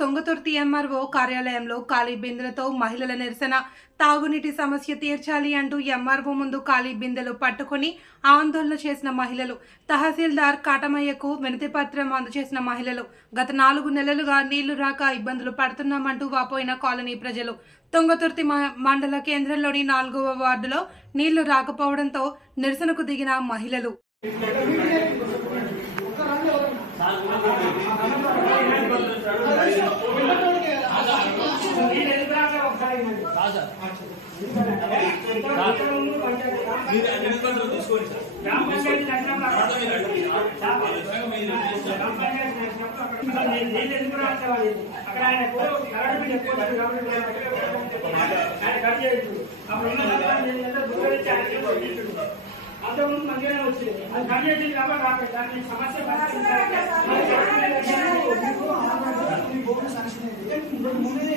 Thungathurthi MRO కార్యాలయంలో ఖాళీ బిందెలతో మహిళల నిరసన. తాగునీటి సమస్య తీర్చాలి అంటూ ఎంఆర్ఓ ముందు ఖాళీ బిందెలు పట్టుకుని ఆందోళన చేసిన మహిళలు. తహసీల్దార్ కాటమయ్యకు వినతి పత్రం అందజేసిన మహిళలు. గత 4 నెలలుగా నీళ్లు రాక ఇబ్బందులు పడుతున్నామంటూ వాపోయిన కాలనీ ప్రజలు. తుంగతుర్తి మండల కేంద్రంలోని 4వ వార్డులో నీళ్లు రాకపోవడంతో నిరసనకు దిగిన మహిళలు. అంతకుముందు మంచిగానే వచ్చింది. అది కట్ చేసింది కాబట్టి రాలేదు. దానికి సమస్య ముందునే